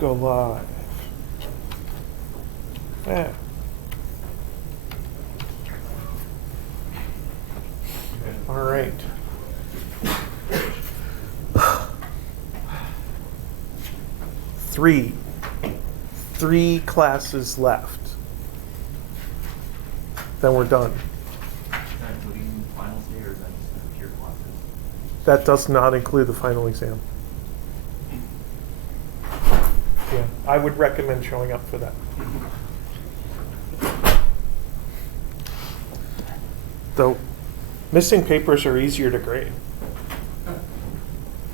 Go live. Yeah. All right. Three classes left. Then we're done. Is that including finals day, or is that just pure classes? That does not include the final exam. Yeah, I would recommend showing up for that. Though missing papers are easier to grade.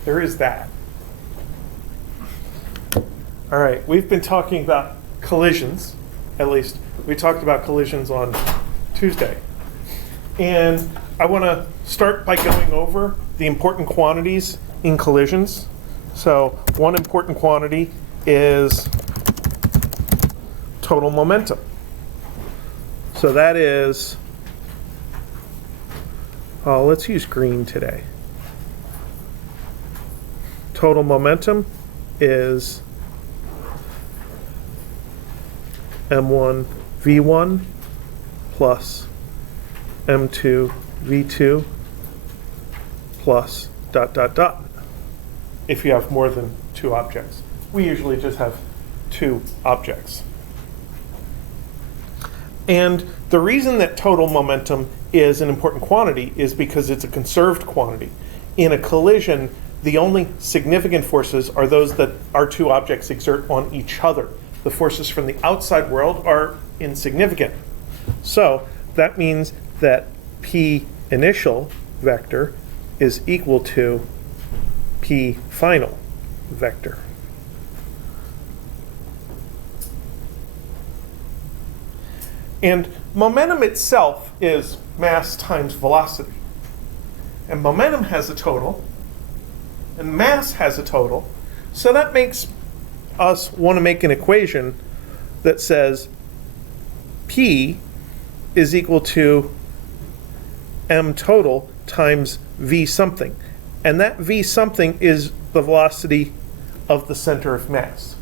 There is that. All right, we've been talking about collisions, at least. We talked about collisions on Tuesday. And I want to start by going over the important quantities in collisions. So one important quantity is total momentum. So that is, let's use green today. Total momentum is M1 V1 plus M2 V2 plus ... if you have more than two objects. We usually just have two objects. And the reason that total momentum is an important quantity is because it's a conserved quantity. In a collision, the only significant forces are those that our two objects exert on each other. The forces from the outside world are insignificant. So that means that P initial vector is equal to P final vector. And momentum itself is mass times velocity. And momentum has a total, and mass has a total. So that makes us want to make an equation that says P is equal to M total times V something. And that V something is the velocity of the center of mass.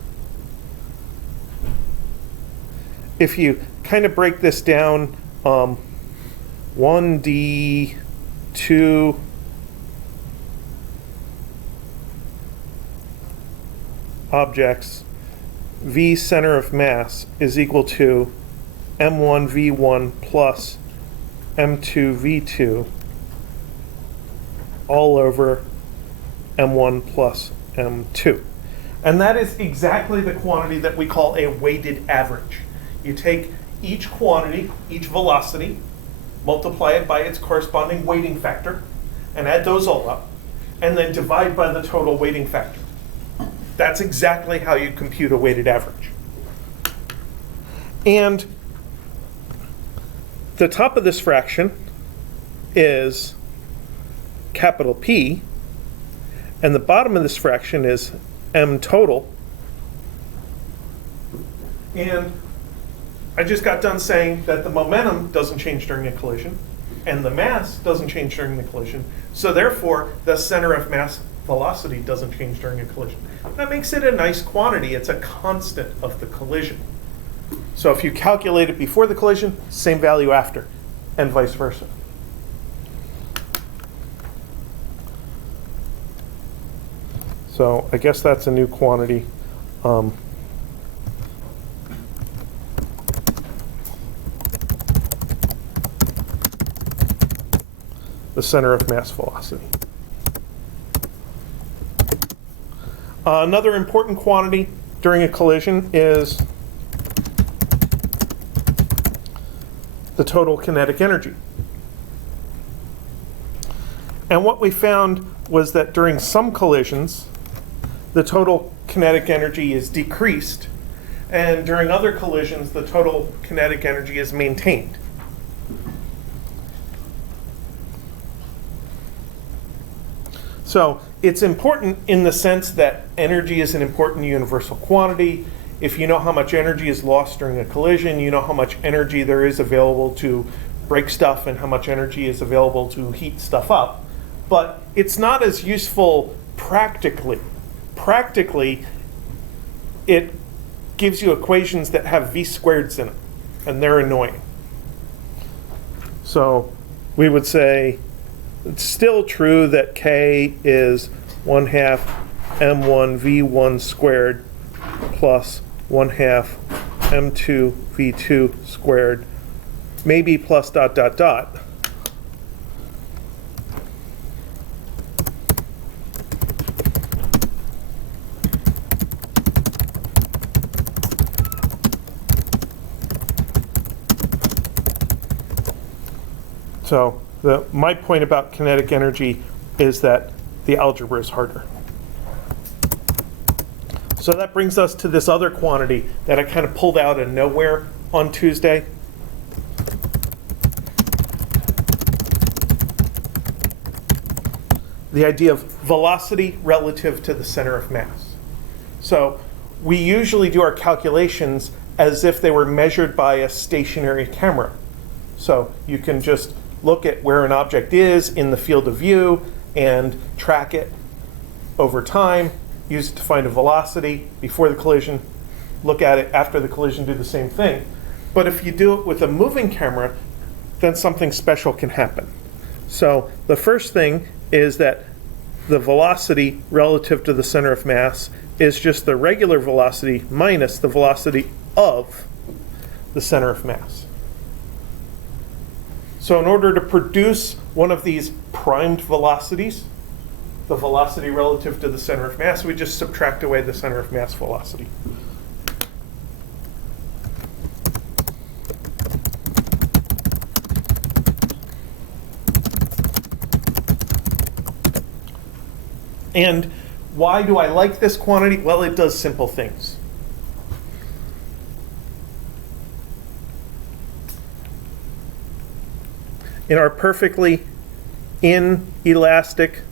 If you kind of break this down, 1d, 2, objects, V center of mass is equal to M1 V1 plus M2 V2 all over M1 plus M2. And that is exactly the quantity that we call a weighted average. You take each quantity, each velocity, multiply it by its corresponding weighting factor, and add those all up, and then divide by the total weighting factor. That's exactly how you compute a weighted average. And the top of this fraction is capital P, and the bottom of this fraction is M total. And I just got done saying that the momentum doesn't change during a collision, and the mass doesn't change during the collision. So therefore, the center of mass velocity doesn't change during a collision. That makes it a nice quantity. It's a constant of the collision. So if you calculate it before the collision, same value after, and vice versa. So I guess that's a new quantity. The center of mass velocity. Another important quantity during a collision is the total kinetic energy. And what we found was that during some collisions, the total kinetic energy is decreased, and during other collisions, the total kinetic energy is maintained. So it's important in the sense that energy is an important universal quantity. If you know how much energy is lost during a collision, you know how much energy there is available to break stuff and how much energy is available to heat stuff up. But it's not as useful practically. Practically, it gives you equations that have v squareds in them, and they're annoying. So we would say it's still true that k is 1/2 m1 v1 squared plus 1/2 m2 v2 squared, maybe plus dot dot dot. So my point about kinetic energy is that the algebra is harder. So that brings us to this other quantity that I kind of pulled out of nowhere on Tuesday. The idea of velocity relative to the center of mass. So we usually do our calculations as if they were measured by a stationary camera. So you can just look at where an object is in the field of view and track it over time, use it to find a velocity before the collision, look at it after the collision, do the same thing. But if you do it with a moving camera, then something special can happen. So the first thing is that the velocity relative to the center of mass is just the regular velocity minus the velocity of the center of mass. So in order to produce one of these primed velocities, the velocity relative to the center of mass, we just subtract away the center of mass velocity. And why do I like this quantity? Well, it does simple things. In our perfectly inelastic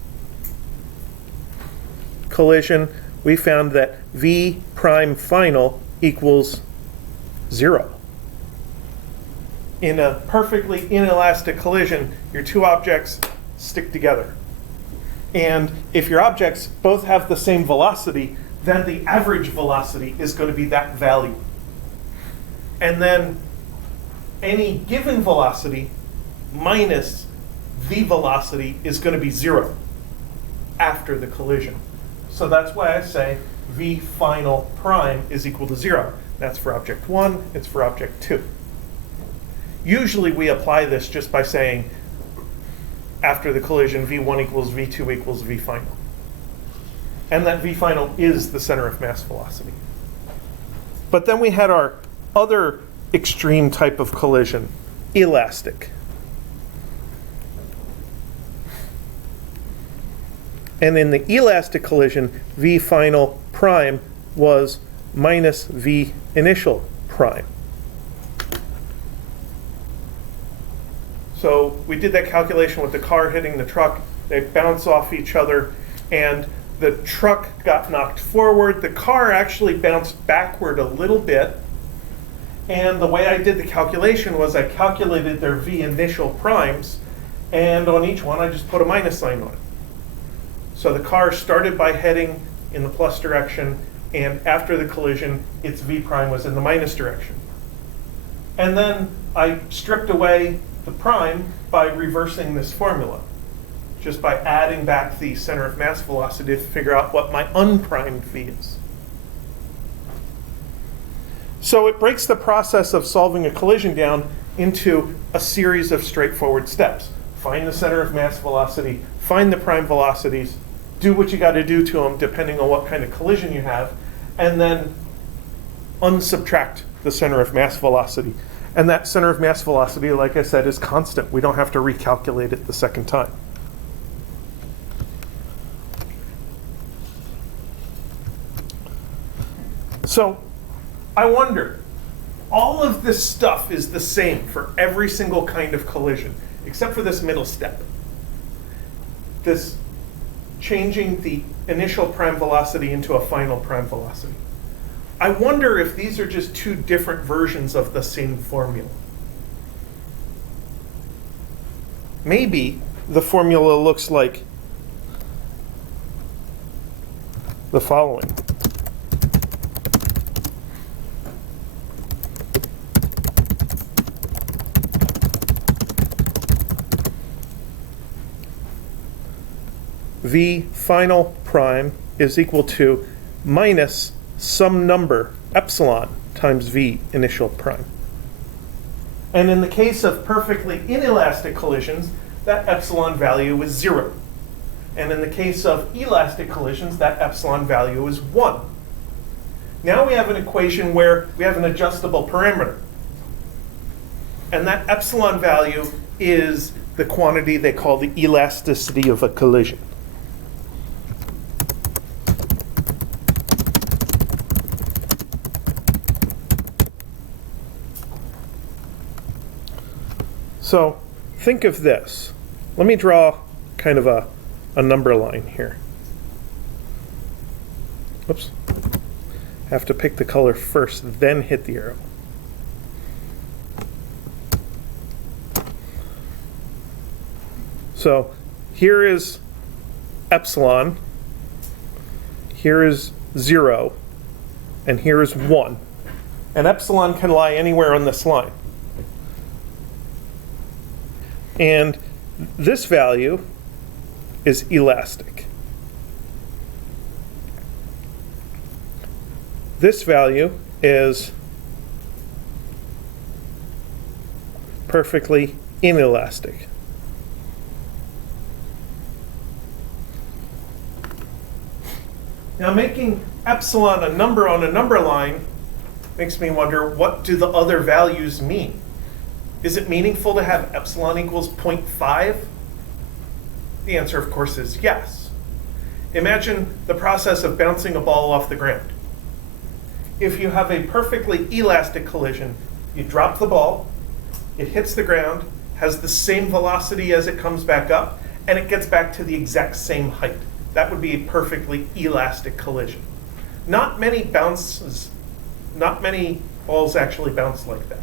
collision, we found that V prime final equals 0. In a perfectly inelastic collision, your two objects stick together. And if your objects both have the same velocity, then the average velocity is going to be that value. And then any given velocity minus the velocity is going to be 0 after the collision. So that's why I say V final prime is equal to 0. That's for object 1, it's for object 2. Usually we apply this just by saying after the collision V1 equals V2 equals V final. And that V final is the center of mass velocity. But then we had our other extreme type of collision, elastic. And in the elastic collision, V final prime was minus V initial prime. So we did that calculation with the car hitting the truck. They bounce off each other, and the truck got knocked forward. The car actually bounced backward a little bit. And the way I did the calculation was I calculated their V initial primes, and on each one I just put a minus sign on it. So the car started by heading in the plus direction, and after the collision, its V prime was in the minus direction. And then I stripped away the prime by reversing this formula, just by adding back the center of mass velocity to figure out what my unprimed V is. So it breaks the process of solving a collision down into a series of straightforward steps. Find the center of mass velocity, find the prime velocities, do what you got to do to them depending on what kind of collision you have, and then unsubtract the center of mass velocity. And that center of mass velocity, like I said, is constant. We don't have to recalculate it the second time. So I wonder, all of this stuff is the same for every single kind of collision, except for this middle step. This changing the initial prime velocity into a final prime velocity. I wonder if these are just two different versions of the same formula. Maybe the formula looks like the following. v final prime is equal to minus some number, epsilon, times v initial prime. And in the case of perfectly inelastic collisions, that epsilon value is 0. And in the case of elastic collisions, that epsilon value is 1. Now we have an equation where we have an adjustable parameter. And that epsilon value is the quantity they call the elasticity of a collision. So think of this. Let me draw kind of a number line here. Oops. Have to pick the color first, then hit the arrow. So here is epsilon, here is 0, and here is 1. And epsilon can lie anywhere on this line. And this value is elastic. This value is perfectly inelastic. Now, making epsilon a number on a number line makes me wonder, what do the other values mean? Is it meaningful to have epsilon equals 0.5? The answer, of course, is yes. Imagine the process of bouncing a ball off the ground. If you have a perfectly elastic collision, you drop the ball, it hits the ground, has the same velocity as it comes back up, and it gets back to the exact same height. That would be a perfectly elastic collision. Not many balls actually bounce like that.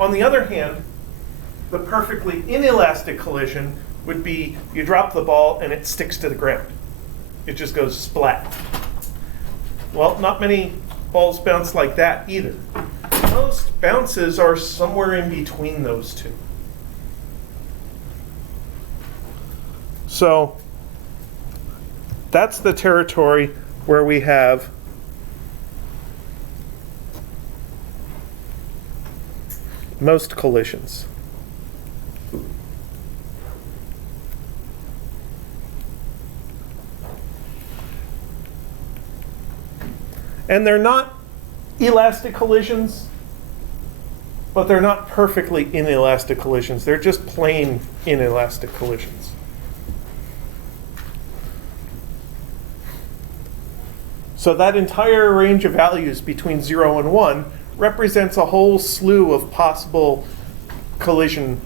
On the other hand, the perfectly inelastic collision would be you drop the ball and it sticks to the ground. It just goes splat. Well, not many balls bounce like that either. Most bounces are somewhere in between those two. So that's the territory where we have most collisions. And they're not elastic collisions, but they're not perfectly inelastic collisions. They're just plain inelastic collisions. So that entire range of values between 0 and 1 represents a whole slew of possible collision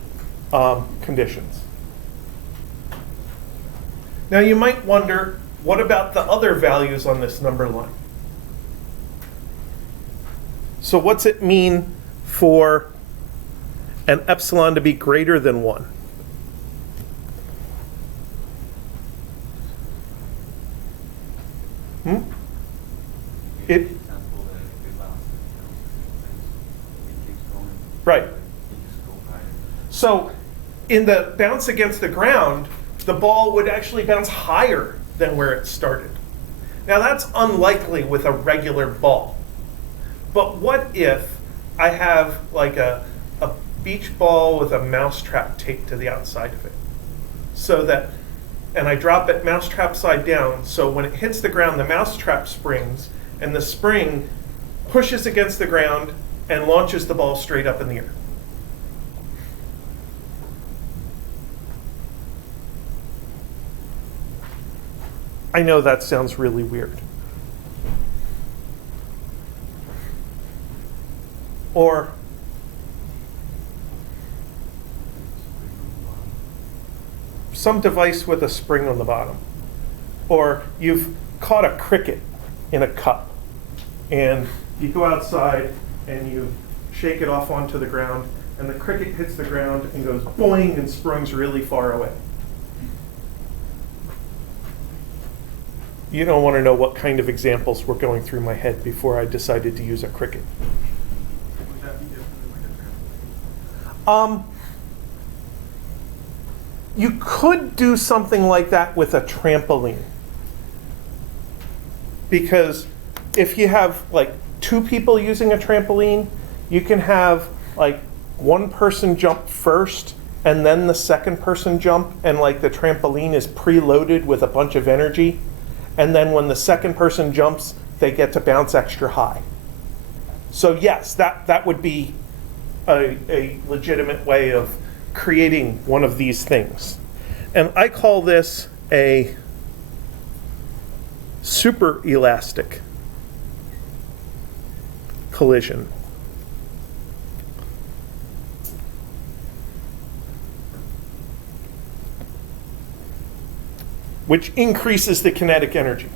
conditions. Now you might wonder, what about the other values on this number line? So what's it mean for an epsilon to be greater than 1? Right. So in the bounce against the ground, the ball would actually bounce higher than where it started. Now that's unlikely with a regular ball. But what if I have like a beach ball with a mousetrap taped to the outside of it? So that, and I drop it mousetrap side down, so when it hits the ground, the mousetrap springs, and the spring pushes against the ground and launches the ball straight up in the air. I know that sounds really weird. Or some device with a spring on the bottom. Or you've caught a cricket in a cup, and you go outside and you shake it off onto the ground, and the cricket hits the ground and goes boing and springs really far away. You don't want to know what kind of examples were going through my head before I decided to use a cricket. Would that be different than like a trampoline? You could do something like that with a trampoline. Because if you have like 2 people using a trampoline, you can have like one person jump first and then the second person jump, and like the trampoline is preloaded with a bunch of energy. And then when the second person jumps, they get to bounce extra high. So yes, that would be a legitimate way of creating one of these things. And I call this a super elastic collision. Which increases the kinetic energy.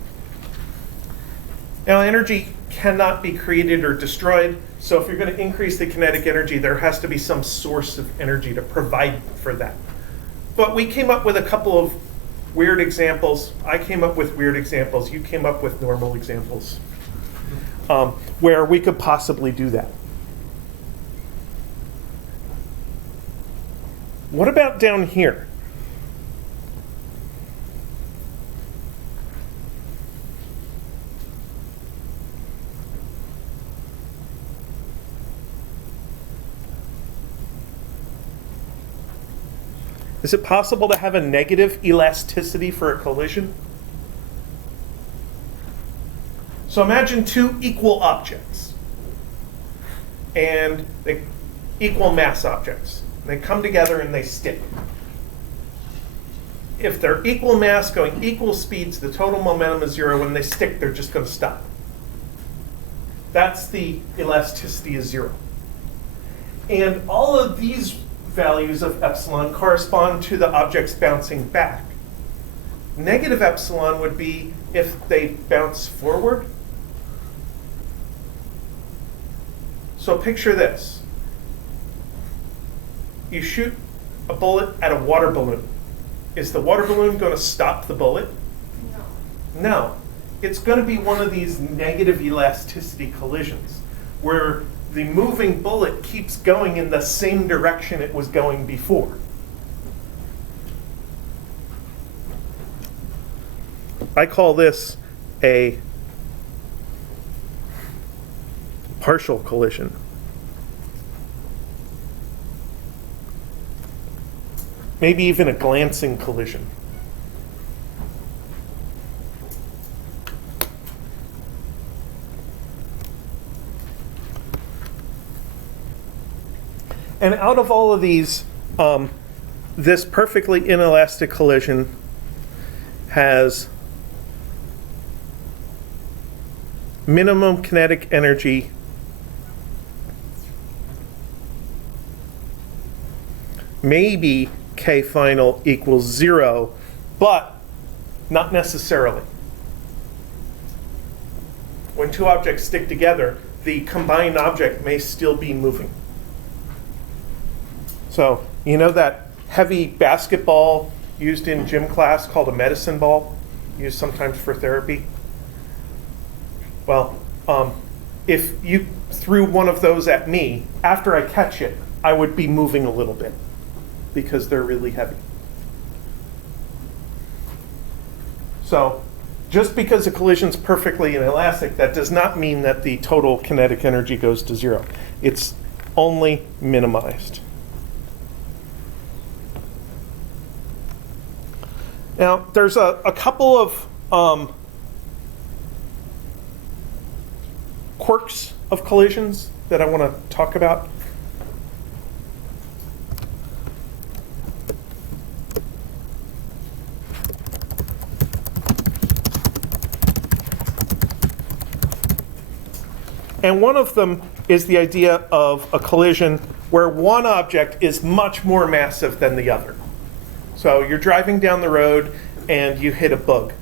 Now, energy cannot be created or destroyed, so if you're going to increase the kinetic energy, there has to be some source of energy to provide for that. But we came up with a couple of weird examples. I came up with weird examples. You came up with normal examples where we could possibly do that. What about down here? Is it possible to have a negative elasticity for a collision? So imagine 2 equal objects, and they equal mass objects. They come together and they stick. If they're equal mass going equal speeds, the total momentum is 0. When they stick, they're just going to stop. That's the elasticity is 0. And all of these values of epsilon correspond to the objects bouncing back. Negative epsilon would be if they bounce forward. So picture this. You shoot a bullet at a water balloon. Is the water balloon going to stop the bullet? No. No. It's going to be one of these negative elasticity collisions where the moving bullet keeps going in the same direction it was going before. I call this a partial collision. Maybe even a glancing collision. And out of all of these, this perfectly inelastic collision has minimum kinetic energy maybe K final equals 0, but not necessarily. When 2 objects stick together, the combined object may still be moving. So, you know that heavy basketball used in gym class called a medicine ball, used sometimes for therapy? Well, if you threw one of those at me, after I catch it, I would be moving a little bit because they're really heavy. So, just because a collision's perfectly inelastic, that does not mean that the total kinetic energy goes to 0. It's only minimized. Now, there's a couple of quirks of collisions that I want to talk about. And one of them is the idea of a collision where one object is much more massive than the other. So you're driving down the road and you hit a bug.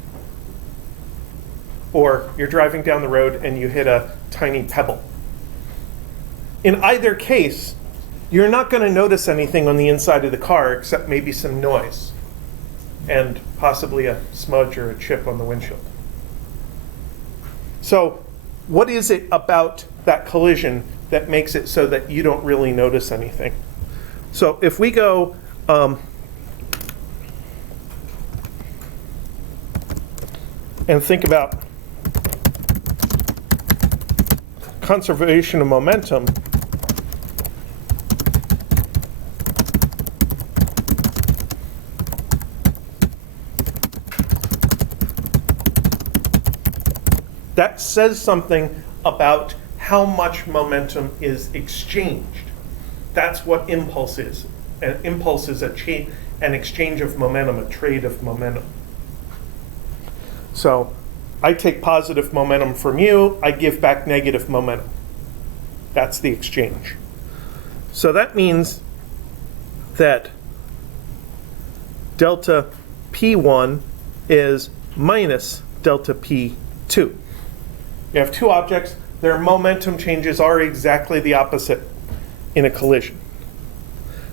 Or you're driving down the road and you hit a tiny pebble. In either case, you're not going to notice anything on the inside of the car except maybe some noise and possibly a smudge or a chip on the windshield. So what is it about that collision that makes it so that you don't really notice anything? So if we go and think about conservation of momentum, that says something about how much momentum is exchanged. That's what impulse is. An impulse is an exchange of momentum, a trade of momentum. So I take positive momentum from you, I give back negative momentum. That's the exchange. So that means that delta P1 is minus delta P2. You have two objects, their momentum changes are exactly the opposite in a collision.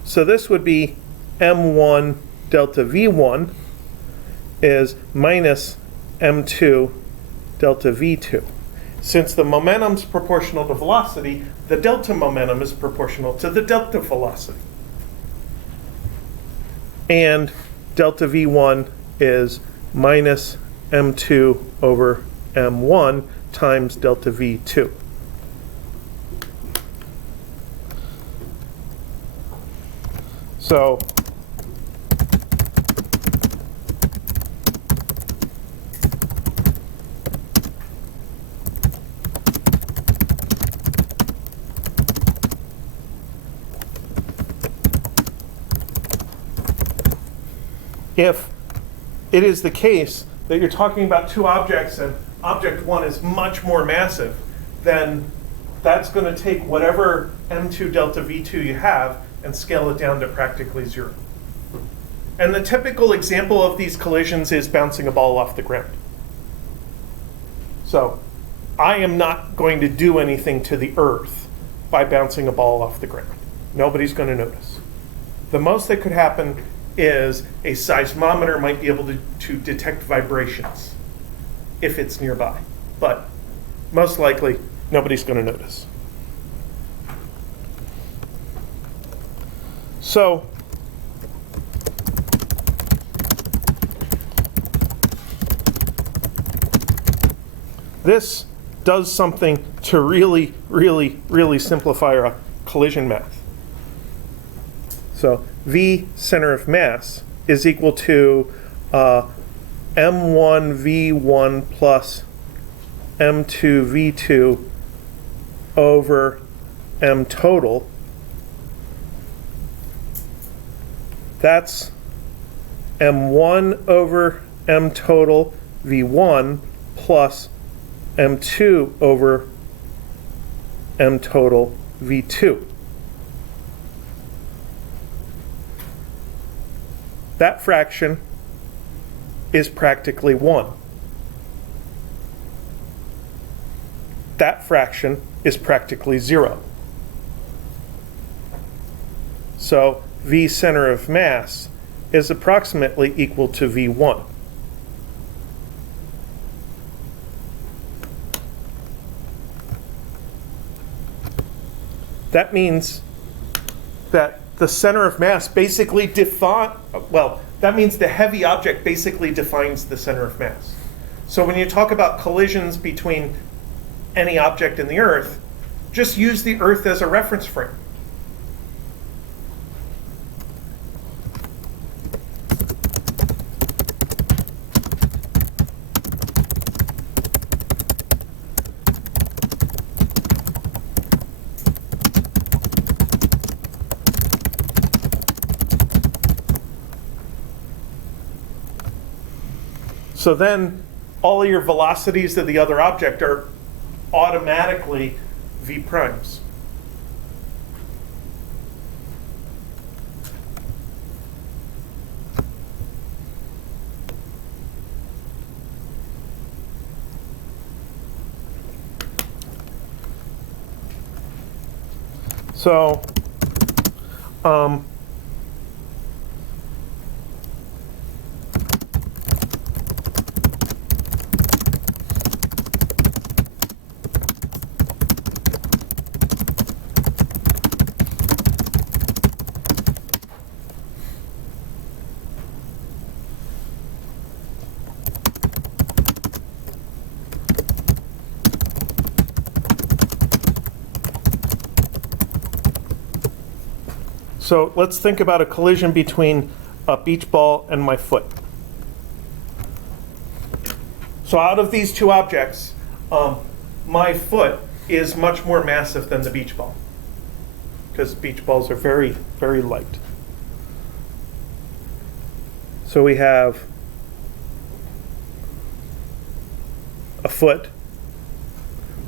So this would be M1 delta V1 is minus M2 delta V2. Since the momentum's proportional to velocity, the delta momentum is proportional to the delta velocity. And delta V1 is minus M2 over M1 times delta V2. So if it is the case that you're talking about two objects and object one is much more massive, then that's going to take whatever M2 delta V2 you have and scale it down to practically zero. And the typical example of these collisions is bouncing a ball off the ground. So I am not going to do anything to the earth by bouncing a ball off the ground. Nobody's going to notice. The most that could happen is a seismometer might be able to detect vibrations if it's nearby. But most likely, nobody's going to notice. So this does something to really, really, really simplify our collision math. So V center of mass is equal to M1V1 plus M2V2 over M total. That's M1 over M total V1 plus M2 over M total V2. That fraction is practically 1. That fraction is practically 0. So V center of mass is approximately equal to V1. That means that the center of mass basically that means the heavy object basically defines the center of mass. So when you talk about collisions between any object in the Earth, just use the Earth as a reference frame. So then all of your velocities of the other object are automatically v primes. So So let's think about a collision between a beach ball and my foot. So out of these two objects, my foot is much more massive than the beach ball, because beach balls are very, very light. So we have a foot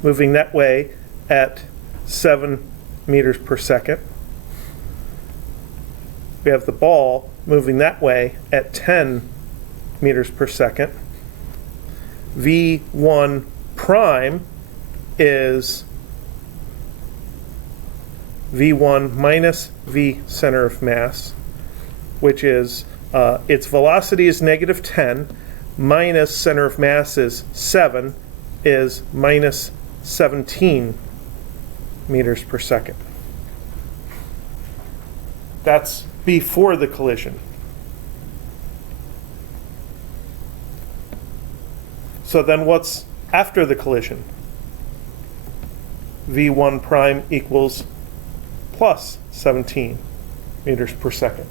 moving that way at 7 meters per second. We have the ball moving that way at 10 meters per second. V1 prime is V1 minus V center of mass, which is its velocity is -10, minus center of mass is 7, is minus 17 meters per second. That's before the collision. So then what's after the collision? V1 prime equals plus 17 meters per second.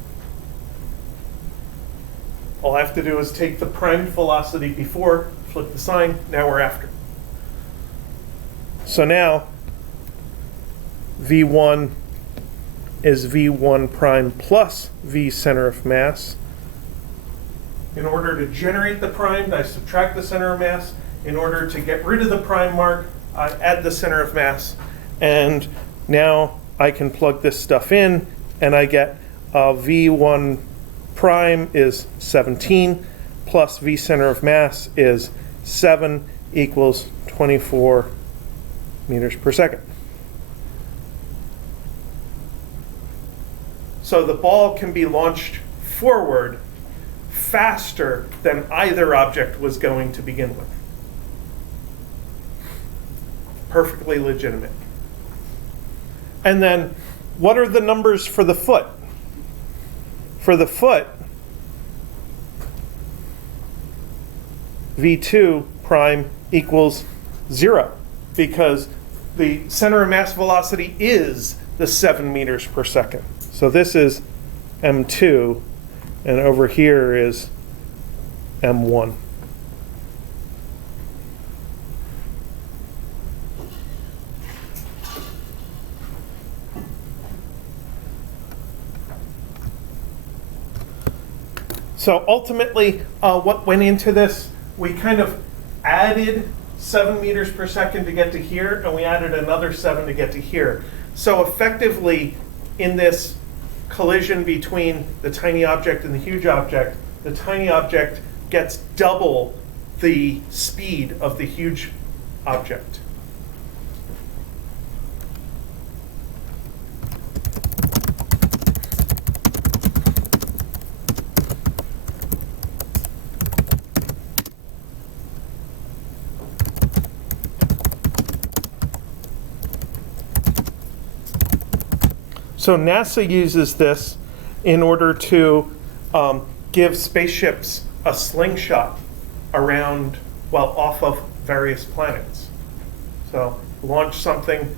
All I have to do is take the primed velocity before, flip the sign, now we're after. So now V1 is V1 prime plus V center of mass. In order to generate the primed, I subtract the center of mass. In order to get rid of the prime mark, I add the center of mass. And now I can plug this stuff in, and I get V1 prime is 17 plus V center of mass is 7 equals 24 meters per second. So the ball can be launched forward faster than either object was going to begin with. Perfectly legitimate. And then, what are the numbers for the foot? For the foot, V2 prime equals 0, because the center of mass velocity is the 7 meters per second. So this is M2, and over here is M1. So ultimately, what went into this, we kind of added 7 meters per second to get to here, and we added another 7 to get to here. So effectively, in this collision between the tiny object and the huge object, the tiny object gets double the speed of the huge object. So NASA uses this in order to give spaceships a slingshot around, well, off of various planets. So launch something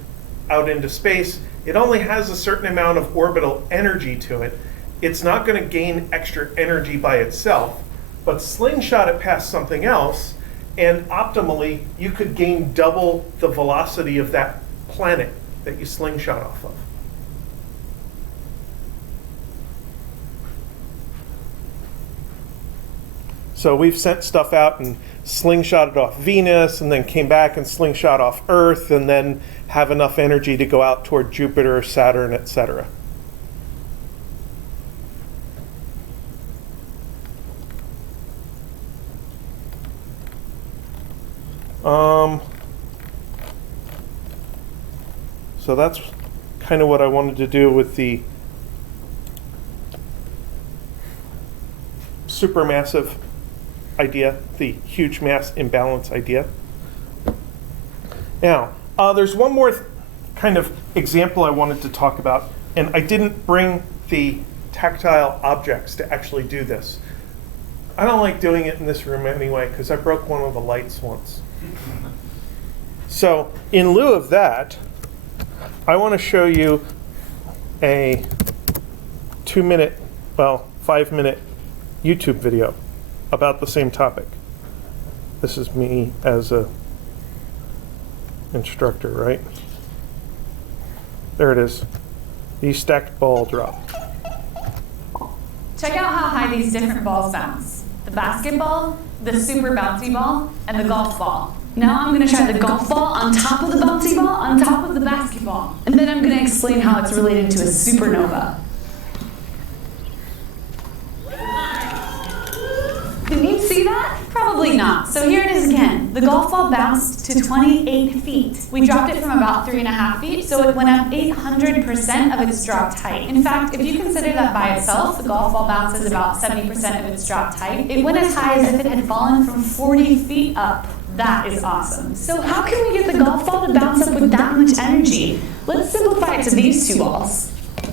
out into space. It only has a certain amount of orbital energy to it. It's not going to gain extra energy by itself, but slingshot it past something else, and optimally, you could gain double the velocity of that planet that you slingshot off of. So we've sent stuff out and slingshotted off Venus, and then came back and slingshot off Earth, and then have enough energy to go out toward Jupiter, Saturn, etc. So that's kind of what I wanted to do with the supermassive idea, the huge mass imbalance idea. Now, there's one more kind of example I wanted to talk about, and I didn't bring the tactile objects to actually do this. I don't like doing it in this room anyway, because I broke one of the lights once. So, in lieu of that, I want to show you a 2-minute, well, 5-minute YouTube video about the same topic. This is me as a instructor, right? There it is. The stacked ball drop. Check out how high these different balls bounce. The basketball, the super bouncy ball, and the golf ball. Now I'm going to try the golf ball on top of the bouncy ball on top of the basketball. And then I'm going to explain how it's related to a supernova. Did you see that? Probably not. So here it is again. The golf ball bounced to 28 feet. We dropped it from about 3.5 feet, so it went up 800% of its dropped height. In fact, if you consider that by itself, the golf ball bounces about 70% of its dropped height. It went as high as if it had fallen from 40 feet up. That is awesome. So how can we get the golf ball to bounce up with that much energy? Let's simplify it to these two balls.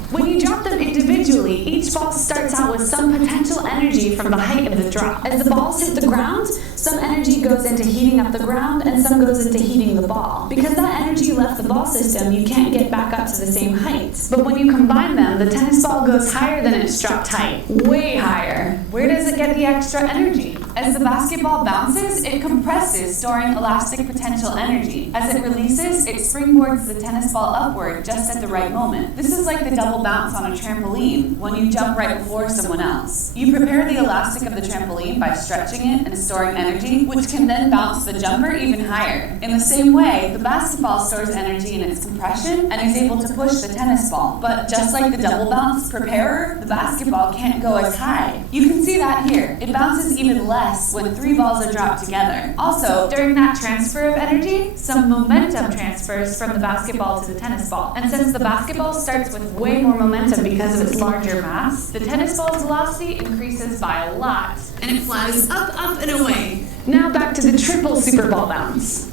When you drop them individually, each ball starts out with some potential energy from the height of the drop. As the balls hit the ground, some energy goes into heating up the ground and some goes into heating the ball. Because that energy left the ball system, you can't get back up to the same height. But when you combine them, the tennis ball goes higher than its dropped height. Way higher. Where does it get the extra energy? As the basketball bounces, it compresses, storing elastic potential energy. As it releases, it springboards the tennis ball upward just at the right moment. This is like the double bounce on a trampoline when you jump right before someone else. You prepare the elastic of the trampoline by stretching it and storing energy, which can then bounce the jumper even higher. In the same way, the basketball stores energy in its compression and is able to push the tennis ball. But just like the double bounce preparer, the basketball can't go as high. You can see that here. It bounces even less when 3 balls are dropped together. Also, during that transfer of energy, some momentum transfers from the basketball to the tennis ball. And since the basketball starts with way more momentum because of its larger mass, the tennis ball's velocity increases by a lot, and it flies up, up, and away. Now back to the triple super ball bounce.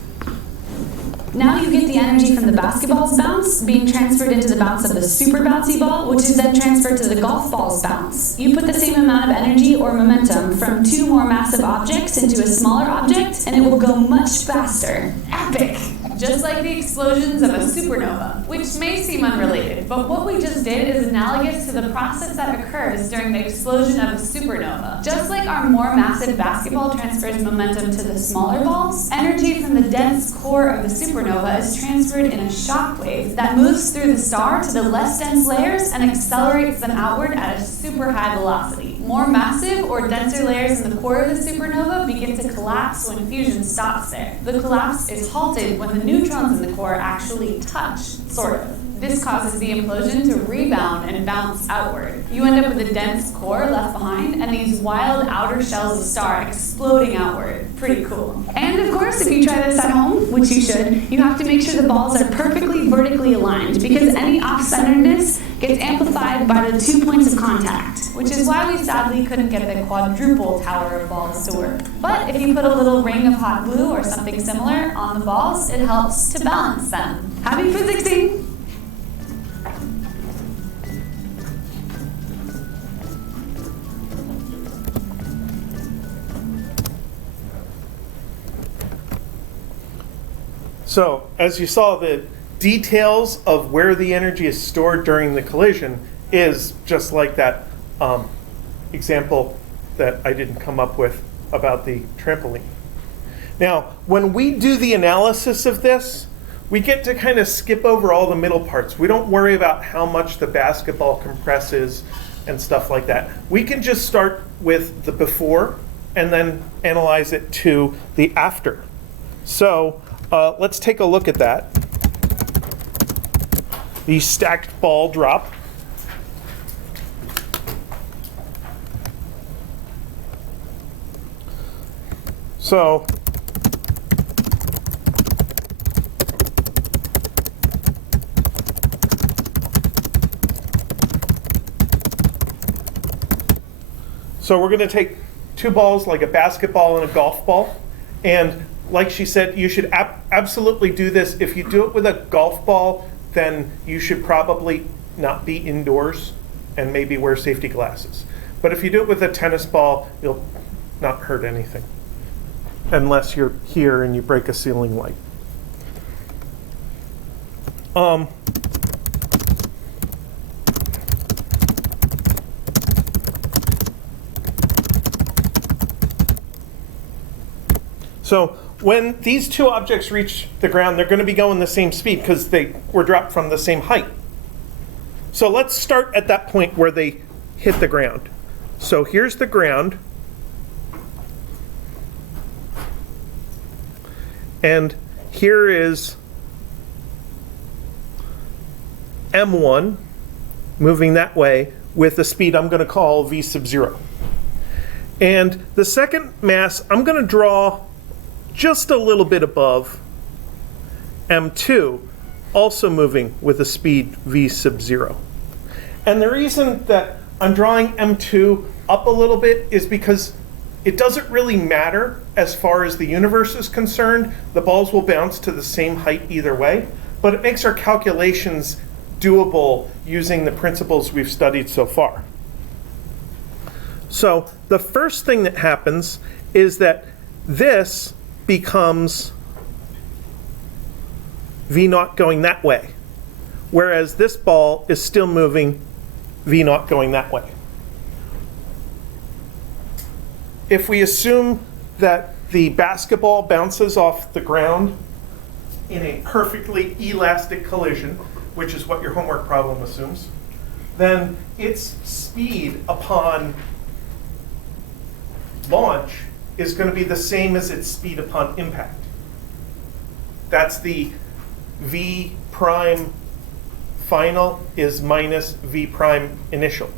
Now you get the energy from the basketball's bounce being transferred into the bounce of the super bouncy ball, which is then transferred to the golf ball's bounce. You put the same amount of energy or momentum from 2 more massive objects into a smaller object, and it will go much faster. Epic! Just like the explosions of a supernova, which may seem unrelated, but what we just did is analogous to the process that occurs during the explosion of a supernova. Just like our more massive basketball transfers momentum to the smaller balls, energy from the dense core of the supernova is transferred in a shock wave that moves through the star to the less dense layers and accelerates them outward at a super high velocity. More massive or denser layers in the core of the supernova begin to collapse when fusion stops there. The collapse is halted when the neutrons in the core actually touch, sort of. This causes the implosion to rebound and bounce outward. You end up with a dense core left behind and these wild outer shells of star exploding outward. Pretty cool. And of course, if you try this at home, which you should, you have to make sure the balls are perfectly vertically aligned because any off-centeredness gets amplified by the 2 points of contact, which is why we sadly couldn't get the quadruple tower of balls to work. But if you put a little ring of hot glue or something similar on the balls, it helps to balance them. Happy physicsing! So, as you saw, the details of where the energy is stored during the collision is just like that example that I didn't come up with about the trampoline. Now, when we do the analysis of this, we get to kind of skip over all the middle parts. We don't worry about how much the basketball compresses and stuff like that. We can just start with the before and then analyze it to the after. So let's take a look at that. The stacked ball drop. So we're going to take 2 balls like a basketball and a golf ball, and like she said, you should absolutely do this. If you do it with a golf ball, then you should probably not be indoors and maybe wear safety glasses. But if you do it with a tennis ball, you'll not hurt anything, unless you're here and you break a ceiling light. So when these two objects reach the ground, they're going to be going the same speed because they were dropped from the same height. So let's start at that point where they hit the ground. So here's the ground. And here is M1 moving that way with a speed I'm going to call v sub 0. And the second mass I'm going to draw just a little bit above M2, also moving with a speed v sub 0. And the reason that I'm drawing M2 up a little bit is because it doesn't really matter as far as the universe is concerned. The balls will bounce to the same height either way, but it makes our calculations doable using the principles we've studied so far. So the first thing that happens is that this becomes v0 going that way, whereas this ball is still moving v0 going that way. If we assume that the basketball bounces off the ground in a perfectly elastic collision, which is what your homework problem assumes, then its speed upon launch is going to be the same as its speed upon impact. That's the v prime final is minus v prime initial.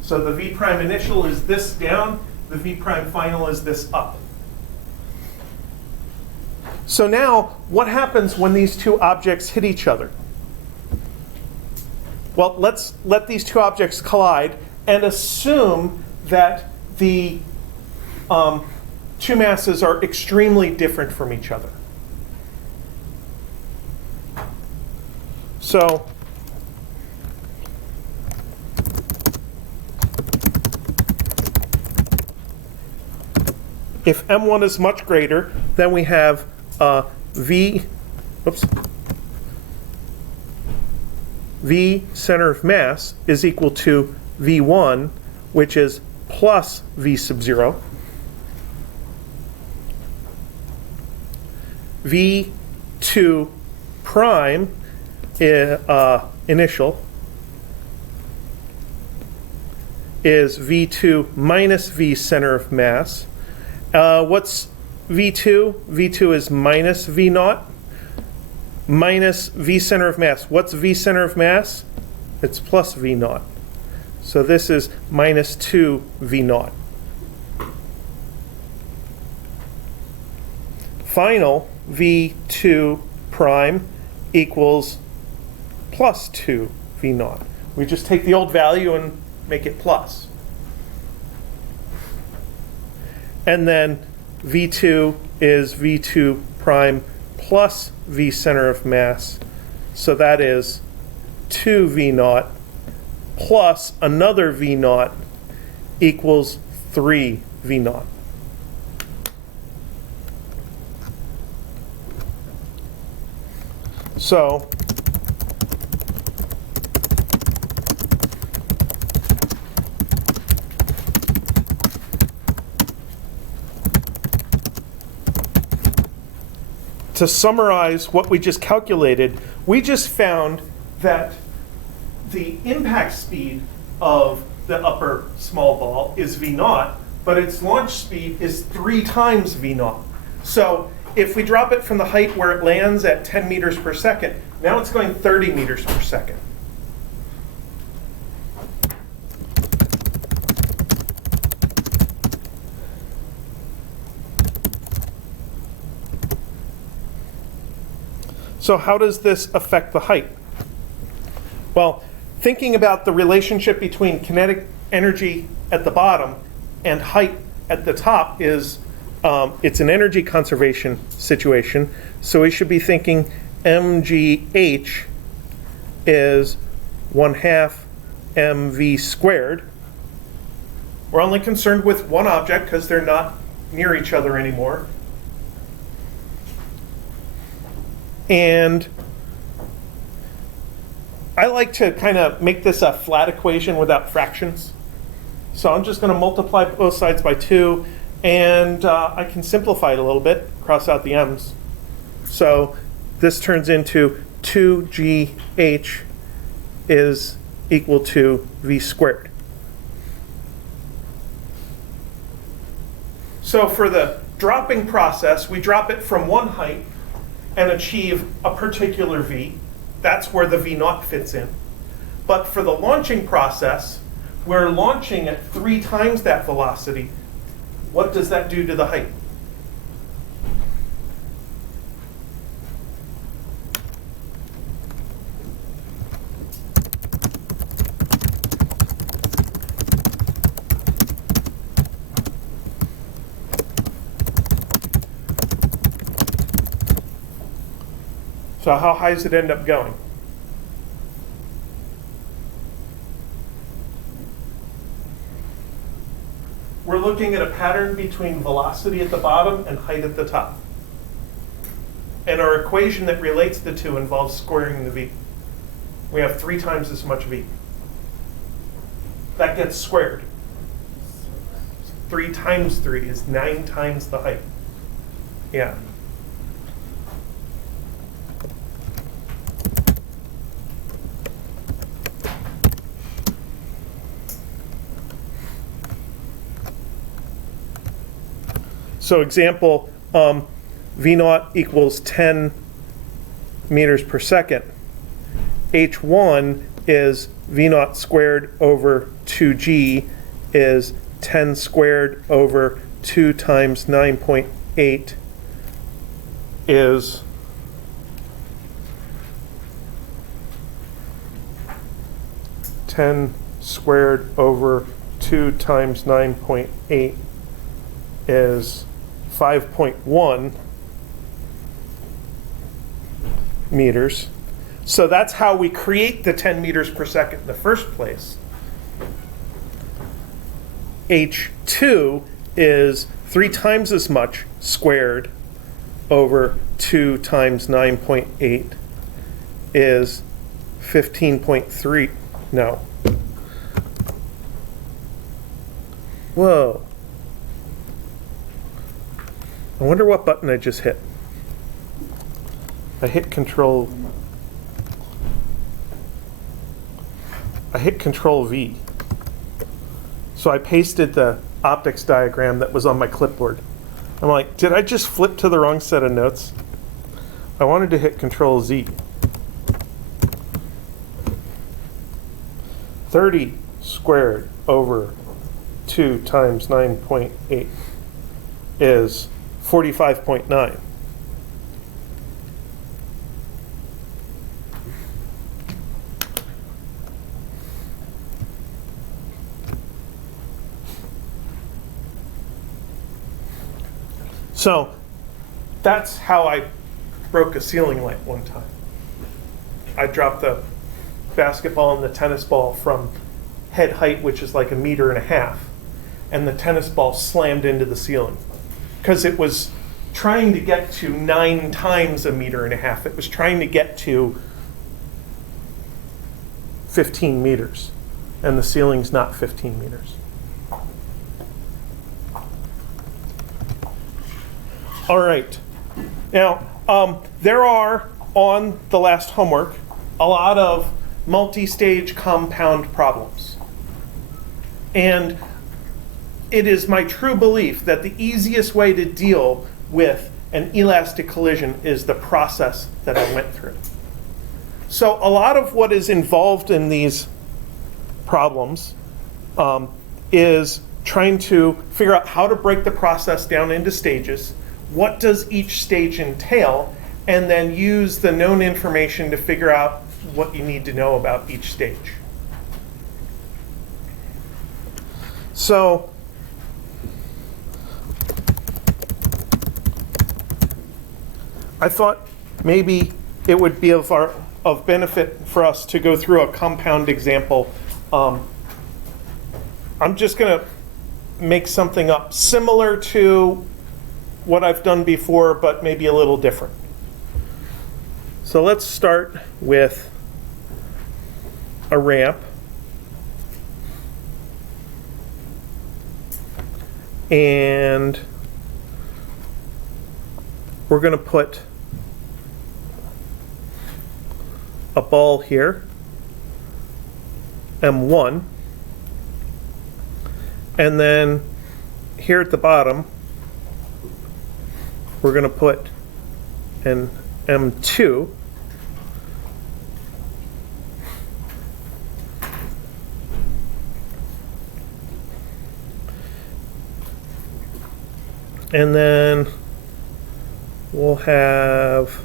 So the v prime initial is this down, the v prime final is this up. So now, what happens when these two objects hit each other? Well, let's let these two objects collide and assume that the two masses are extremely different from each other. So if M1 is much greater, then we have V center of mass is equal to V1, which is plus V sub 0. V2 prime initial is V2 minus V center of mass. What's V2? V2 is minus V0 minus V center of mass. What's V center of mass? It's plus V0. So this is minus 2 V0. Final V2 prime equals plus 2 V0. We just take the old value and make it plus. And then V2 is V2 prime plus V center of mass. So that is 2 V0 plus another V0 equals 3 V0. So to summarize what we just calculated, we just found that the impact speed of the upper small ball is V0, but its launch speed is 3 times V0. So if we drop it from the height where it lands at 10 meters per second, now it's going 30 meters per second. So how does this affect the height? Well, thinking about the relationship between kinetic energy at the bottom and height at the top is, it's an energy conservation situation. So we should be thinking mgh is 1/2 mv squared. We're only concerned with one object because they're not near each other anymore. And I like to kind of make this a flat equation without fractions. So I'm just going to multiply both sides by 2 And I can simplify it a little bit, cross out the m's. So this turns into 2gh is equal to v squared. So for the dropping process, we drop it from one height and achieve a particular v. That's where the v naught fits in. But for the launching process, we're launching at 3 times that velocity. What does that do to the height? So how high does it end up going? We're looking at a pattern between velocity at the bottom and height at the top. And our equation that relates the two involves squaring the v. We have 3 times as much v. That gets squared. 3 times 3 is 9 times the height. Yeah. So example, v naught equals 10 meters per second. H1 is v naught squared over 2g is 10 squared over 2 times 9.8 is squared over 2 times 9.8 is 5.1 meters. So that's how we create the 10 meters per second in the first place. H2 is 3 times as much squared over 2 times 9.8 is 15.3. No. Whoa. I wonder what button I just hit. I hit Control V. So I pasted the optics diagram that was on my clipboard. I'm like, did I just flip to the wrong set of notes? I wanted to hit Control Z. 30 squared over 2 times 9.8 is 45.9. So that's how I broke a ceiling light one time. I dropped the basketball and the tennis ball from head height, which is like 1.5 meters, and the tennis ball slammed into the ceiling because it was trying to get to 9 times 1.5 meters. It was trying to get to 15 meters, and the ceiling's not 15 meters. All right. Now, there are, on the last homework, a lot of multi-stage compound problems. And it is my true belief that the easiest way to deal with an elastic collision is the process that I went through. So a lot of what is involved in these problems is trying to figure out how to break the process down into stages. What does each stage entail? And then use the known information to figure out what you need to know about each stage. So I thought maybe it would be of benefit for us to go through a compound example. I'm just going to make something up similar to what I've done before, but maybe a little different. So let's start with a ramp. And we're going to put a ball here, M1, and then here at the bottom we're going to put an M2, and then we'll have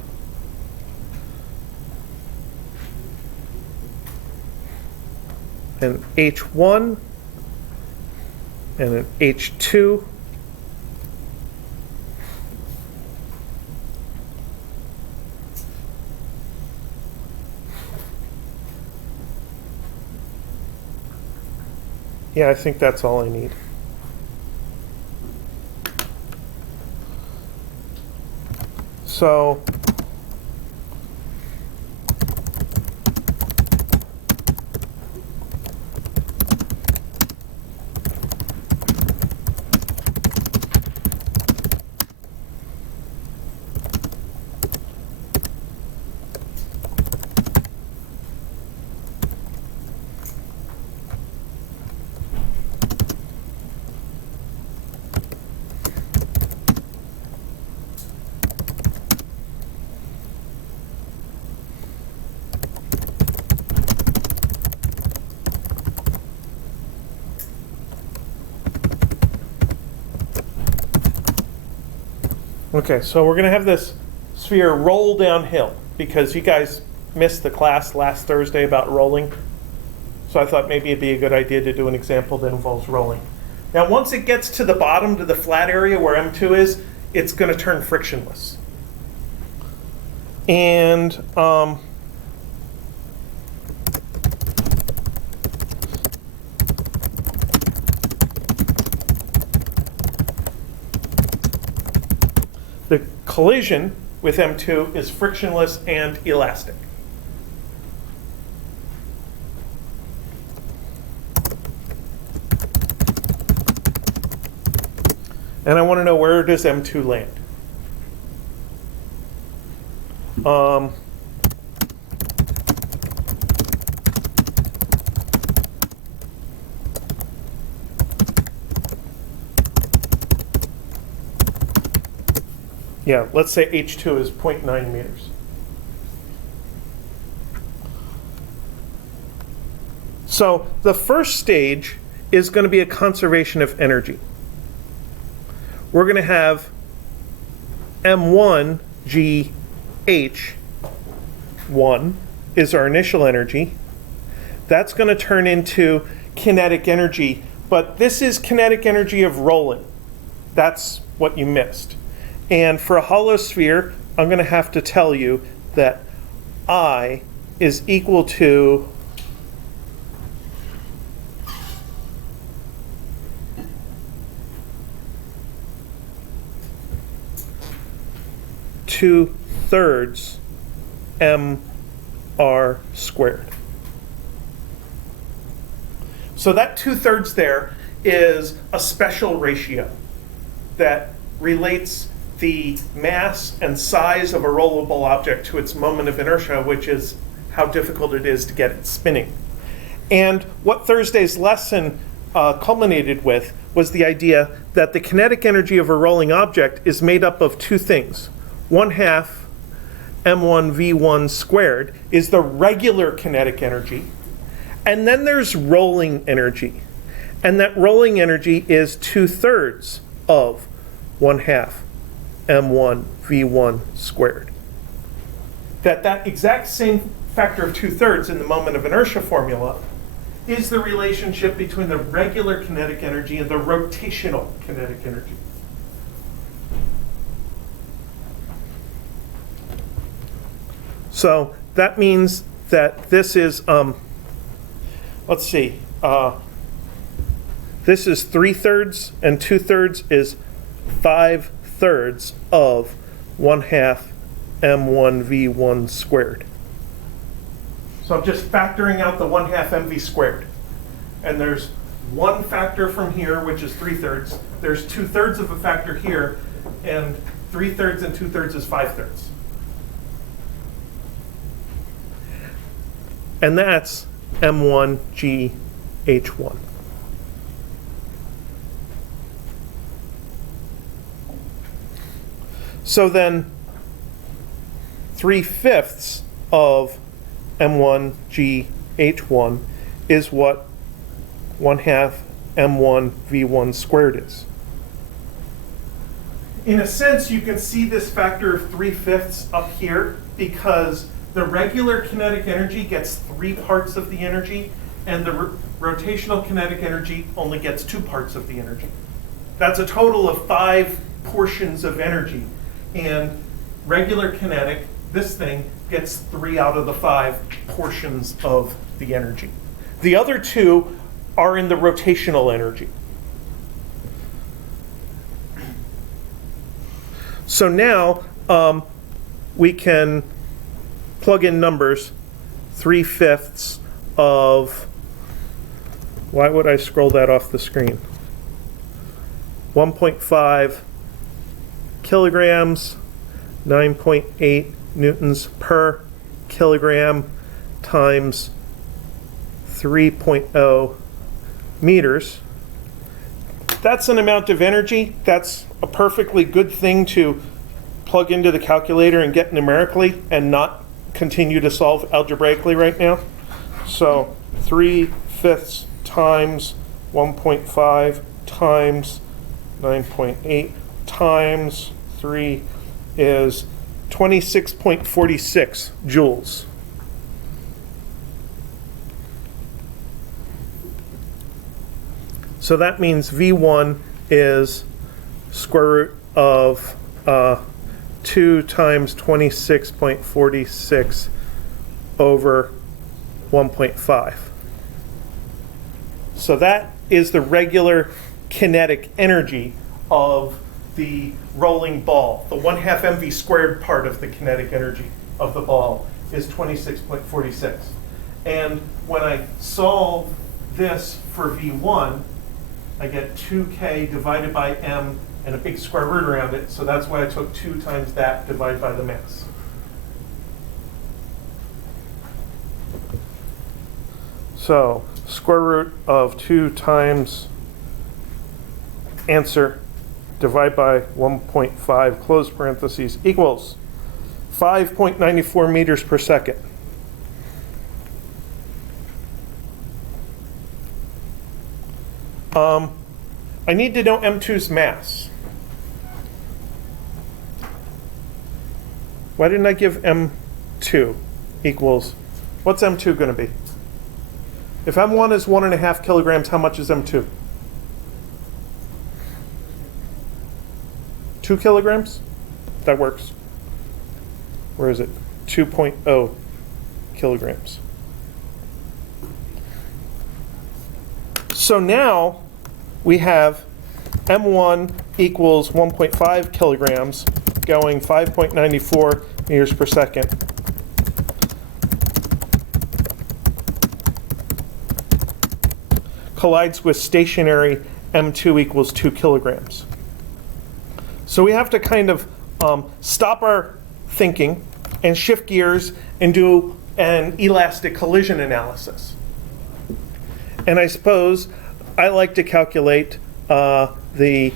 an H1 and an H2, yeah, I think that's all I need. So okay, so we're going to have this sphere roll downhill because you guys missed the class last Thursday about rolling. So I thought maybe it'd be a good idea to do an example that involves rolling. Now, once it gets to the bottom, to the flat area where M2 is, it's going to turn frictionless. And the collision with M2 is frictionless and elastic. And I want to know, where does M2 land? Yeah, let's say H2 is 0.9 meters. So the first stage is going to be a conservation of energy. We're going to have M1 GH1 is our initial energy. That's going to turn into kinetic energy, but this is kinetic energy of rolling. That's what you missed. And for a hollow sphere, I'm going to have to tell you that I is equal to two-thirds mr squared. So that 2/3 there is a special ratio that relates the mass and size of a rollable object to its moment of inertia, which is how difficult it is to get it spinning. And what Thursday's lesson culminated with was the idea that the kinetic energy of a rolling object is made up of two things. 1/2 m1v1 squared is the regular kinetic energy, and then there's rolling energy. And that rolling energy is 2/3 of 1/2 m1v1 squared. That exact same factor of 2/3 in the moment of inertia formula is the relationship between the regular kinetic energy and the rotational kinetic energy. So that means that this is, let's see, this is 3/3 and 2/3 is 5/3 of 1/2 m1v1 squared. So I'm just factoring out the 1/2 mv squared. And there's 1 factor from here, which is 3/3. There's 2/3 of a factor here, and 3/3 and 2/3 is 5/3. And that's M1GH1. So then 3/5 of M1GH1 is what 1/2 M1V1 squared is. In a sense, you can see this factor of 3/5 up here because the regular kinetic energy gets 3 parts of the energy, and the rotational kinetic energy only gets 2 parts of the energy. That's a total of 5 portions of energy. And regular kinetic, this thing, gets 3 out of the 5 portions of the energy. The other 2 are in the rotational energy. So now we can plug in numbers. 3/5 of, why would I scroll that off the screen? 1.5 kilograms, 9.8 newtons per kilogram times 3.0 meters. That's an amount of energy. That's a perfectly good thing to plug into the calculator and get numerically and not continue to solve algebraically right now. So 3/5 times 1.5 times 9.8 times 3 is 26.46 joules. So that means V1 is square root of 2 times 26.46 over 1.5. So that is the regular kinetic energy of the rolling ball. The 1/2 mv squared part of the kinetic energy of the ball is 26.46. And when I solve this for V1, I get 2k divided by m and a big square root around it, so that's why I took 2 times that divided by the mass. So square root of 2 times answer divided by 1.5 close parentheses equals 5.94 meters per second. I need to know M2's mass. Why didn't I give M2 equals, what's M2 going to be? If M1 is 1.5 kilograms, how much is M2? 2 kilograms? That works. Where is it? 2.0 kilograms. So now we have M1 equals 1.5 kilograms going 5.94 meters per second. Collides with stationary M2 equals 2 kilograms. So we have to kind of stop our thinking and shift gears and do an elastic collision analysis. And I suppose I like to calculate the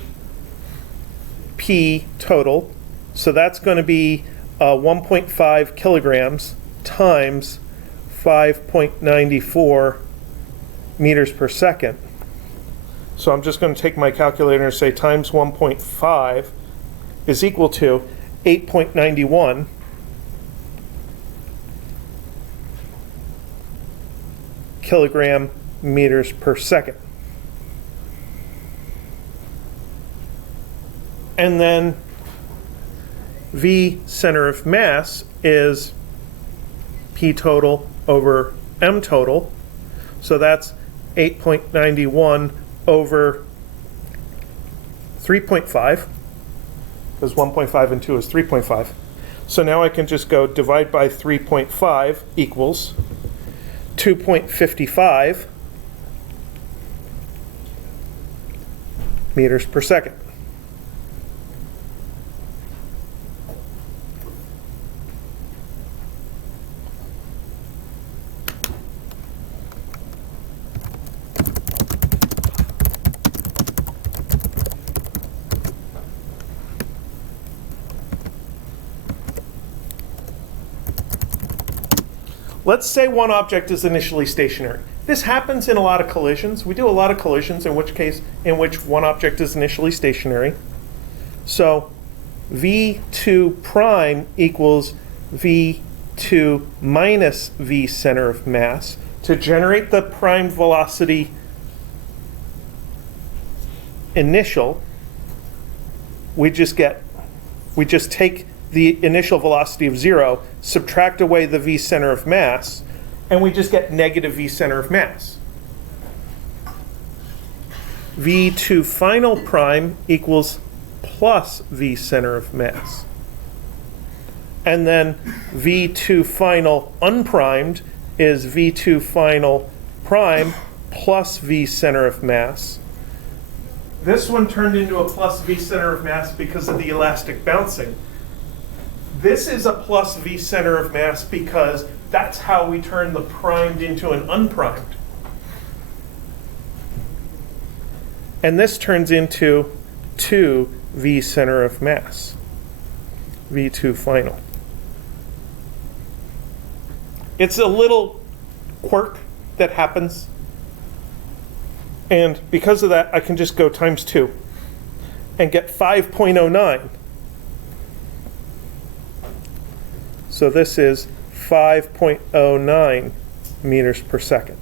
P total. So that's going to be 1.5 kilograms times 5.94 meters per second. So I'm just going to take my calculator and say times 1.5 is equal to 8.91 kilogram meters per second. And then V center of mass is P total over M total. So that's 8.91 over 3.5, because 1.5 and 2 is 3.5. So now I can just go divide by 3.5 equals 2.55 meters per second. Let's say one object is initially stationary. This happens in a lot of collisions. We do a lot of collisions in which one object is initially stationary. So v2 prime equals v2 minus v center of mass. To generate the prime velocity initial, we just take the initial velocity of 0, subtract away the v center of mass, and we just get negative v center of mass. v2 final prime equals plus v center of mass. And then v2 final unprimed is v2 final prime plus v center of mass. This one turned into a plus v center of mass because of the elastic bouncing. This is a plus v center of mass because that's how we turn the primed into an unprimed. And this turns into 2 v center of mass, v2 final. It's a little quirk that happens. And because of that, I can just go times 2 and get 5.09. So this is 5.09 meters per second.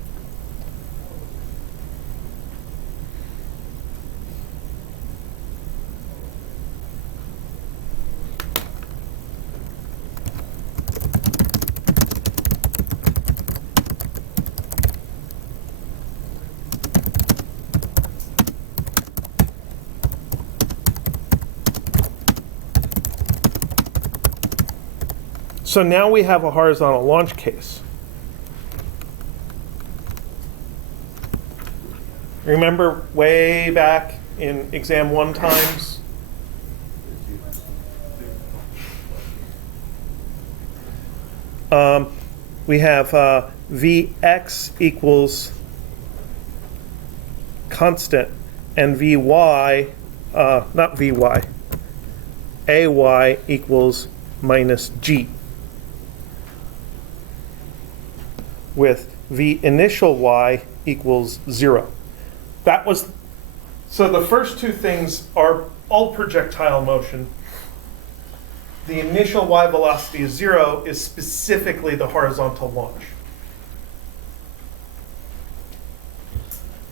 So now we have a horizontal launch case. Remember way back in exam 1 times? We have Vx equals constant and Vy, not Vy, Ay equals minus G. With V initial y equals 0. So the first two things are all projectile motion. The initial y velocity is 0 is specifically the horizontal launch.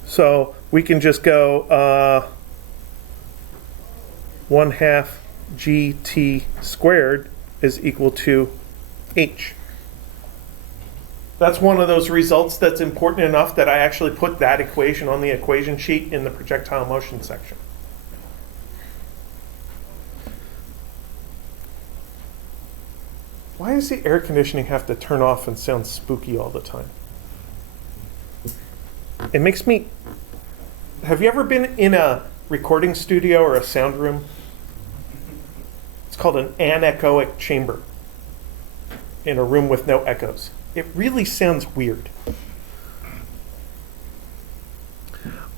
So we can just go 1/2 gt squared is equal to h. That's one of those results that's important enough that I actually put that equation on the equation sheet in the projectile motion section. Why does the air conditioning have to turn off and sound spooky all the time? It makes me... Have you ever been in a recording studio or a sound room? It's called an anechoic chamber. In a room with no echoes. It really sounds weird.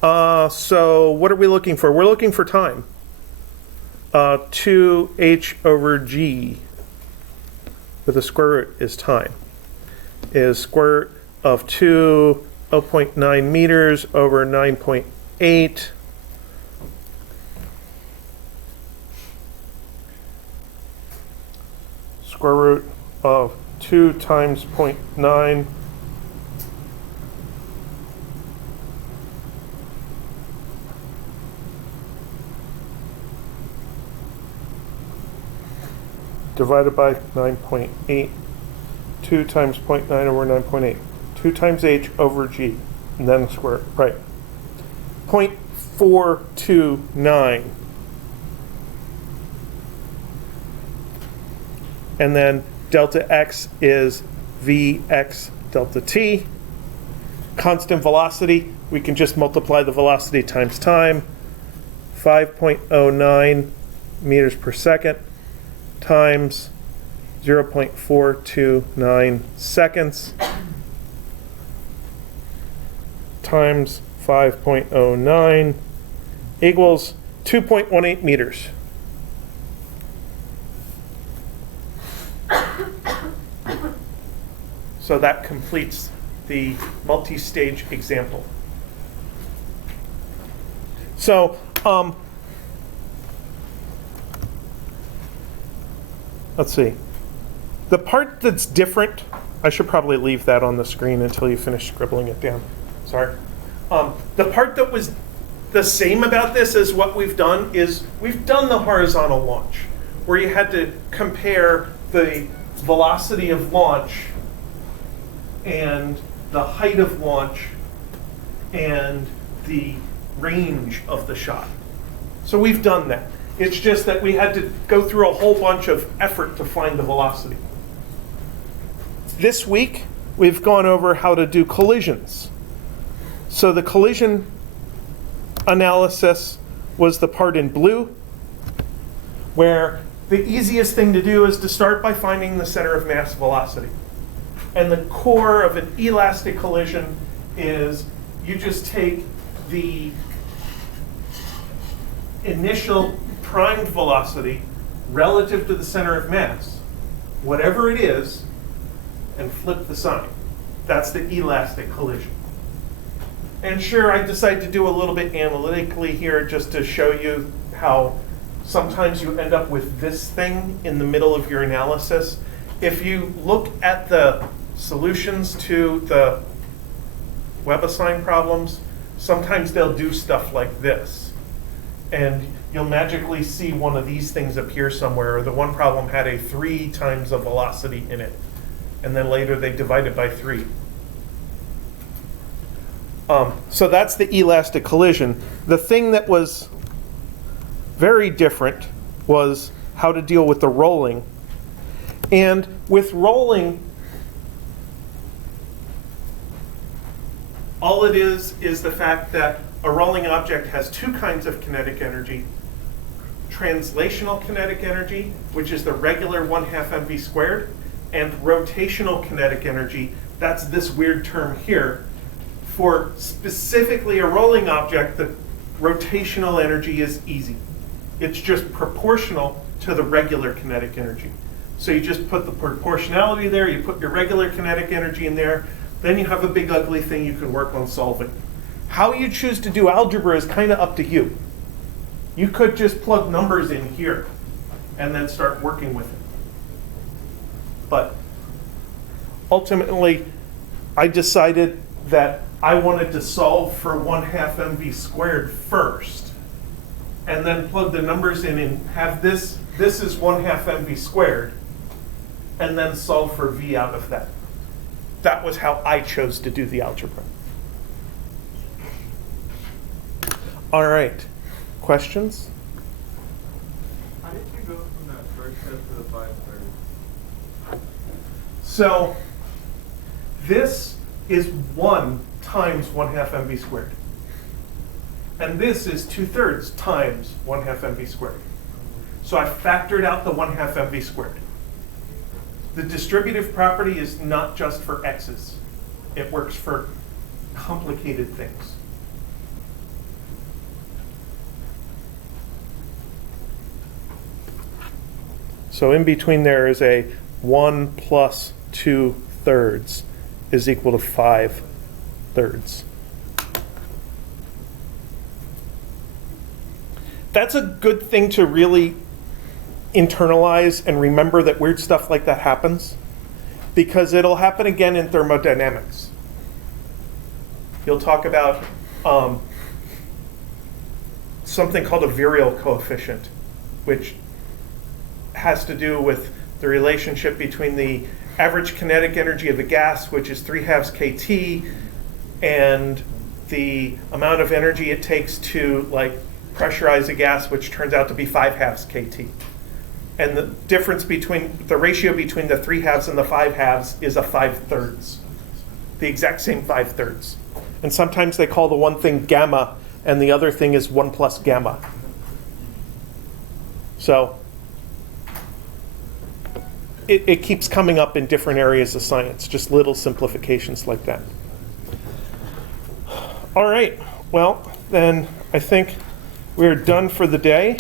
So what are we looking for? We're looking for time. 2h over g with the square root is time. Is square root of 0.9 meters over 9.8. Square root of 2 times 0.9 divided by 9.8. 2 times 0.9 over 9.8. 2 times h over g. And then the square, right. 0.429. And then delta x is Vx delta t. Constant velocity, we can just multiply the velocity times time. 5.09 meters per second times 0.429 seconds times 5.09 equals 2.18 meters. So that completes the multi-stage example. So, let's see. The part that's different, I should probably leave that on the screen until you finish scribbling it down. Sorry. The part that was the same about this as what we've done is we've done the horizontal launch, where you had to compare the velocity of launch and the height of launch and the range of the shot. So we've done that. It's just that we had to go through a whole bunch of effort to find the velocity. This week, we've gone over how to do collisions. So the collision analysis was the part in blue, where the easiest thing to do is to start by finding the center of mass velocity. And the core of an elastic collision is you just take the initial primed velocity relative to the center of mass, whatever it is, and flip the sign. That's the elastic collision. And sure, I decided to do a little bit analytically here just to show you how sometimes you end up with this thing in the middle of your analysis. If you look at the solutions to the WebAssign problems, sometimes they'll do stuff like this. And you'll magically see one of these things appear somewhere, or the one problem had a 3 times the velocity in it. And then later they divide it by 3. So that's the elastic collision. The thing that was very different was how to deal with the rolling. And with rolling, all it is the fact that a rolling object has 2 kinds of kinetic energy. Translational kinetic energy, which is the regular 1/2 mv squared, and rotational kinetic energy, that's this weird term here. For specifically a rolling object, the rotational energy is easy. It's just proportional to the regular kinetic energy. So you just put the proportionality there, you put your regular kinetic energy in there, then you have a big ugly thing you can work on solving. How you choose to do algebra is kind of up to you. You could just plug numbers in here and then start working with it. But ultimately, I decided that I wanted to solve for 1/2 mv squared first, and then plug the numbers in and have this is 1/2 mv squared, and then solve for v out of that. That was how I chose to do the algebra. All right, questions? How did you go from that first step to the 5/3? So this is 1 times 1/2 mv squared. And this is 2/3 times 1/2 mv squared. So I factored out the 1/2 mv squared. The distributive property is not just for x's. It works for complicated things. So in between there is a 1 plus 2/3 is equal to 5/3. That's a good thing to really internalize and remember that weird stuff like that happens, because it'll happen again in thermodynamics. You'll talk about something called a virial coefficient, which has to do with the relationship between the average kinetic energy of a gas, which is 3/2 kT, and the amount of energy it takes to pressurize a gas, which turns out to be 5/2 kT. And the difference between the ratio between the 3/2 and the 5/2 is a 5/3, the exact same 5/3. And sometimes they call the one thing gamma, and the other thing is 1 plus gamma. So it keeps coming up in different areas of science, just little simplifications like that. All right, well, then I think we're done for the day.